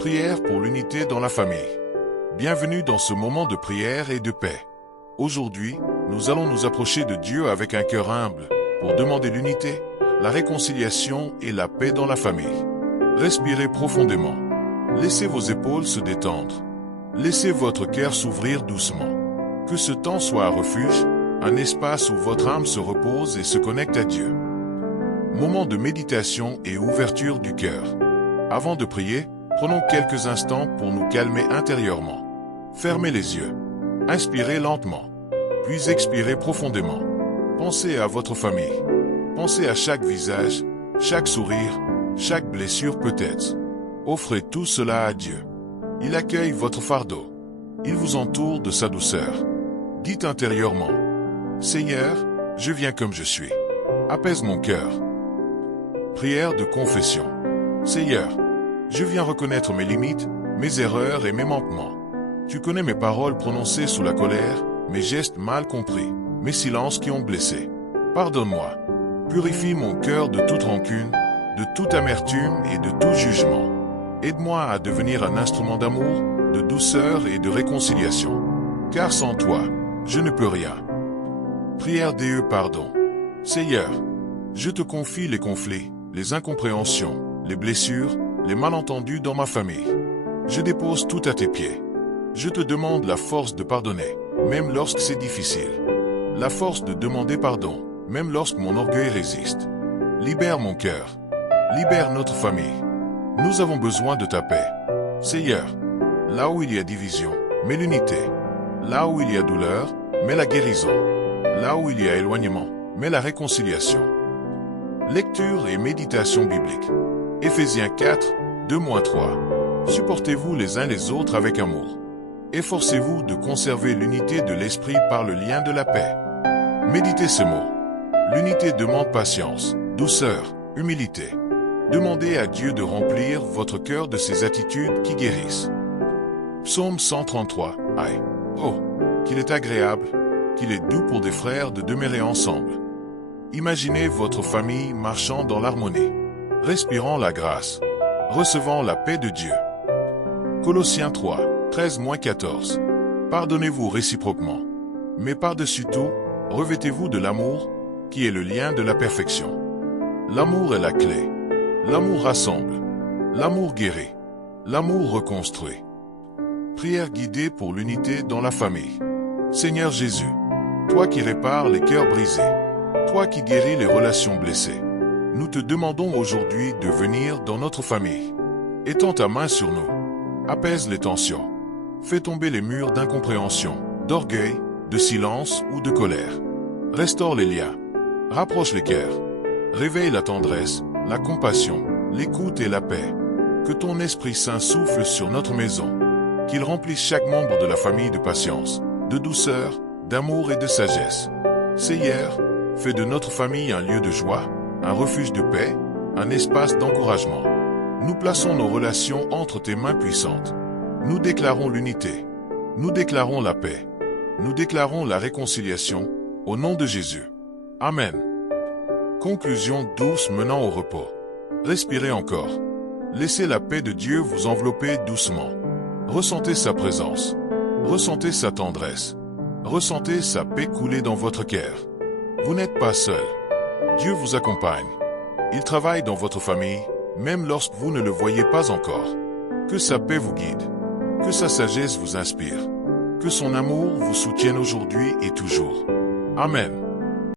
Prière pour l'unité dans la famille. Bienvenue dans ce moment de prière et de paix. Aujourd'hui, nous allons nous approcher de Dieu avec un cœur humble pour demander l'unité, la réconciliation et la paix dans la famille. Respirez profondément. Laissez vos épaules se détendre. Laissez votre cœur s'ouvrir doucement. Que ce temps soit un refuge, un espace où votre âme se repose et se connecte à Dieu. Moment de méditation et ouverture du cœur. Avant de prier, prenons quelques instants pour nous calmer intérieurement. Fermez les yeux. Inspirez lentement. Puis expirez profondément. Pensez à votre famille. Pensez à chaque visage, chaque sourire, chaque blessure peut-être. Offrez tout cela à Dieu. Il accueille votre fardeau. Il vous entoure de sa douceur. Dites intérieurement: Seigneur, je viens comme je suis. Apaise mon cœur. Prière de confession. Seigneur, je viens reconnaître mes limites, mes erreurs et mes manquements. Tu connais mes paroles prononcées sous la colère, mes gestes mal compris, mes silences qui ont blessé. Pardonne-moi. Purifie mon cœur de toute rancune, de toute amertume et de tout jugement. Aide-moi à devenir un instrument d'amour, de douceur et de réconciliation. Car sans toi, je ne peux rien. Prière DE pardon. Seigneur, je te confie les conflits, les incompréhensions, les blessures, les malentendus dans ma famille. Je dépose tout à tes pieds. Je te demande la force de pardonner, même lorsque c'est difficile. La force de demander pardon, même lorsque mon orgueil résiste. Libère mon cœur. Libère notre famille. Nous avons besoin de ta paix. Seigneur, là où il y a division, mets l'unité. Là où il y a douleur, mets la guérison. Là où il y a éloignement, mets la réconciliation. Lecture et méditation biblique. Éphésiens 4, 2-3. Supportez-vous les uns les autres avec amour. Efforcez-vous de conserver l'unité de l'esprit par le lien de la paix. Méditez ces mots. L'unité demande patience, douceur, humilité. Demandez à Dieu de remplir votre cœur de ces attitudes qui guérissent. Psaume 133. Aïe. Oh, qu'il est agréable, qu'il est doux pour des frères de demeurer ensemble. Imaginez votre famille marchant dans l'harmonie, respirant la grâce, recevant la paix de Dieu. Colossiens 3, 13-14. Pardonnez-vous réciproquement. Mais par-dessus tout, revêtez-vous de l'amour, qui est le lien de la perfection. L'amour est la clé. L'amour rassemble. L'amour guérit. L'amour reconstruit. Prière guidée pour l'unité dans la famille. Seigneur Jésus, toi qui répares les cœurs brisés, toi qui guéris les relations blessées, nous te demandons aujourd'hui de venir dans notre famille. Étends ta main sur nous. Apaise les tensions. Fais tomber les murs d'incompréhension, d'orgueil, de silence ou de colère. Restaure les liens. Rapproche les cœurs. Réveille la tendresse, la compassion, l'écoute et la paix. Que ton Esprit Saint souffle sur notre maison. Qu'il remplisse chaque membre de la famille de patience, de douceur, d'amour et de sagesse. Seigneur, fais de notre famille un lieu de joie, un refuge de paix, un espace d'encouragement. Nous plaçons nos relations entre tes mains puissantes. Nous déclarons l'unité. Nous déclarons la paix. Nous déclarons la réconciliation, au nom de Jésus. Amen. Conclusion douce menant au repos. Respirez encore. Laissez la paix de Dieu vous envelopper doucement. Ressentez sa présence. Ressentez sa tendresse. Ressentez sa paix couler dans votre cœur. Vous n'êtes pas seul. Dieu vous accompagne. Il travaille dans votre famille, même lorsque vous ne le voyez pas encore. Que sa paix vous guide. Que sa sagesse vous inspire. Que son amour vous soutienne aujourd'hui et toujours. Amen.